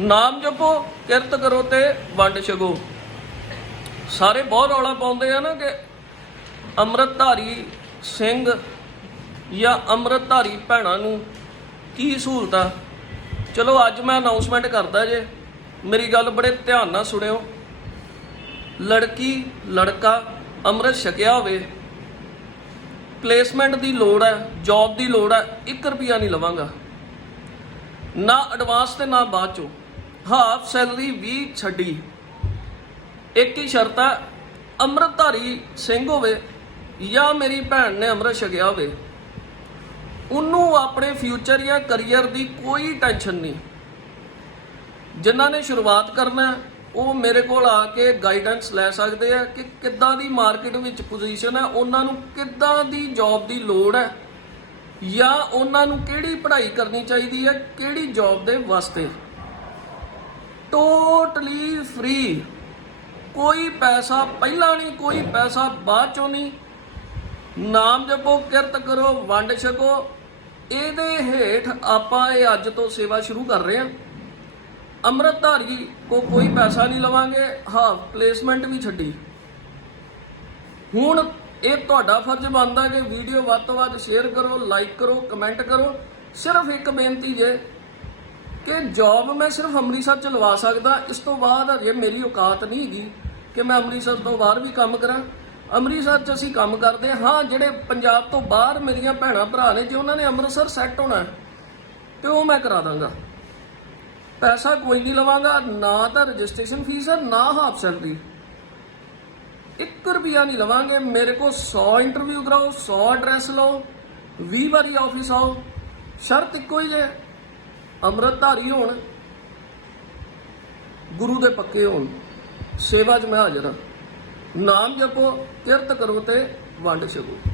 ਨਾਮ ਜਪੋ, ਕਿਰਤ ਕਰੋ ਤੇ ਵੰਡ ਛਕੋ। ਸਾਰੇ ਬਹੁਤ ਰੌਲਾ ਪਾਉਂਦੇ ਆ ਨਾ ਕਿ ਅੰਮ੍ਰਿਤਧਾਰੀ ਸਿੰਘ ਜਾਂ ਅੰਮ੍ਰਿਤਧਾਰੀ ਭੈਣਾਂ ਨੂੰ ਕੀ ਸਹੂਲਤਾਂ ਚਲੋ, ਅੱਜ ਮੈਂ ਅਨਾਉਂਸਮੈਂਟ ਕਰਦਾ ਜੇ। ਮੇਰੀ ਗੱਲ ਬੜੇ ਧਿਆਨ ਨਾਲ ਸੁਣਿਓ। ਲੜਕੀ, ਲੜਕਾ ਅੰਮ੍ਰਿਤ ਛਕਿਆ ਹੋਵੇ ਪਲੇਸਮੈਂਟ ਦੀ ਲੋੜ ਹੈ ਜੌਬ ਦੀ ਲੋੜ ਹੈ 1 ਰੁਪਿਆ ਨਹੀਂ ਲਵਾਂਗਾ। ਨਾ ਐਡਵਾਂਸ ਤੇ ਨਾ ਬਾਅਦ ਚੋਂ। ਹਾਫ ਸੈਲਰੀ ਵੀ ਛੱਡੀ। ਇੱਕ ਹੀ ਸ਼ਰਤ ਹੈ ਅੰਮ੍ਰਿਤਧਾਰੀ ਸਿੰਘ ਹੋਵੇ ਜਾਂ ਮੇਰੀ ਭੈਣ ਨੇ ਅੰਮ੍ਰਿਤ ਛਕਿਆ ਹੋਵੇ। ਉਹਨੂੰ ਆਪਣੇ ਫਿਊਚਰ ਜਾਂ ਕੈਰੀਅਰ ਦੀ ਕੋਈ ਟੈਨਸ਼ਨ ਨਹੀਂ। ਜਿਨ੍ਹਾਂ ਨੇ ਸ਼ੁਰੂਆਤ ਕਰਨਾ, ਉਹ ਮੇਰੇ ਕੋਲ ਆ ਕੇ ਗਾਈਡੈਂਸ ਲੈ ਸਕਦੇ ਆ ਕਿ ਕਿੱਦਾਂ ਦੀ ਮਾਰਕੀਟ ਵਿੱਚ ਪੋਜੀਸ਼ਨ ਹੈ ਉਹਨਾਂ ਨੂੰ ਕਿੱਦਾਂ ਦੀ ਜੌਬ ਦੀ ਲੋੜ ਹੈ ਜਾਂ ਉਹਨਾਂ ਨੂੰ ਕਿਹੜੀ ਪੜ੍ਹਾਈ ਕਰਨੀ ਚਾਹੀਦੀ ਹੈ ਕਿਹੜੀ ਜੌਬ ਦੇ ਵਾਸਤੇ। Totally free. ਕੋਈ ਪੈਸਾ ਪਹਿਲਾਂ ਨਹੀਂ, ਕੋਈ ਪੈਸਾ ਬਾਅਦ ਚੋਂ ਨਹੀਂ। ਨਾਮ ਜਪੋ, ਕਿਰਤ ਕਰੋ, ਵੰਡ ਛਕੋ। ਇਹਦੇ ਹੇਠ ਆਪਾਂ ਇਹ ਅੱਜ ਤੋਂ ਸੇਵਾ ਸ਼ੁਰੂ ਕਰ ਰਹੇ ਹਾਂ। ਅੰਮ੍ਰਿਤਧਾਰੀ ਕੋ ਕੋਈ ਪੈਸਾ ਨਹੀਂ ਲਵਾਂਗੇ ਹਾਫ ਪਲੇਸਮੈਂਟ ਵੀ ਛੱਡੀ। ਹੁਣ ਇਹ ਤੁਹਾਡਾ ਫਰਜ਼ ਬਣਦਾ ਕਿ ਵੀਡੀਓ ਵੱਧ ਤੋਂ ਵੱਧ ਸ਼ੇਅਰ ਕਰੋ ਲਾਈਕ ਕਰੋ ਕਮੈਂਟ ਕਰੋ। ਸਿਰਫ ਇੱਕ ਬੇਨਤੀ ਜੇ ਕਿ ਜੌਬ ਮੈਂ ਸਿਰਫ ਅੰਮ੍ਰਿਤਸਰ ਚ ਲਵਾ ਸਕਦਾ ਇਸ ਤੋਂ ਬਾਅਦ ਅਜੇ ਮੇਰੀ ਔਕਾਤ ਨਹੀਂ ਹੈਗੀ ਕਿ ਮੈਂ ਅੰਮ੍ਰਿਤਸਰ ਤੋਂ ਬਾਹਰ ਵੀ ਕੰਮ ਕਰਾਂ। ਅੰਮ੍ਰਿਤਸਰ ਚ ਅਸੀਂ ਕੰਮ ਕਰਦੇ ਹਾਂ ਹਾਂ ਜਿਹੜੇ ਪੰਜਾਬ ਤੋਂ ਬਾਹਰ ਮੇਰੀਆਂ ਭੈਣਾਂ ਭਰਾ ਨੇ ਜੇ ਉਹਨਾਂ ਨੇ ਅੰਮ੍ਰਿਤਸਰ ਸੈੱਟ ਹੋਣਾ ਹੈ, ਤੇ ਉਹ ਮੈਂ ਕਰਾ ਦਾਂਗਾ। ਪੈਸਾ ਕੋਈ ਨਹੀਂ ਲਵਾਂਗਾ ਨਾ ਤਾਂ ਰਜਿਸਟ੍ਰੇਸ਼ਨ ਫੀਸ ਹੈ ਨਾ ਹਾਫ ਸੈਲਰੀ 1 ਰੁਪਿਆ ਨਹੀਂ ਲਵਾਂਗੇ ਮੇਰੇ ਕੋਲ 100 ਇੰਟਰਵਿਊ ਕਰਾਓ 100 ਐਡਰੈਸ ਲਓ 20 ਵਾਰੀ ਆਫਿਸ ਆਓ ਸ਼ਰਤ ਇੱਕੋ ਹੀ ਹੈ। ਅੰਮ੍ਰਿਤਧਾਰੀ ਹੋਣ, ਗੁਰੂ ਦੇ ਪੱਕੇ ਹੋਣ, ਸੇਵਾ 'ਚ ਮੈਂ ਹਾਜ਼ਰ ਹਾਂ। ਨਾਮ ਜਪੋ, ਕਿਰਤ ਕਰੋ ਤੇ ਵੰਡ ਛਕੋ।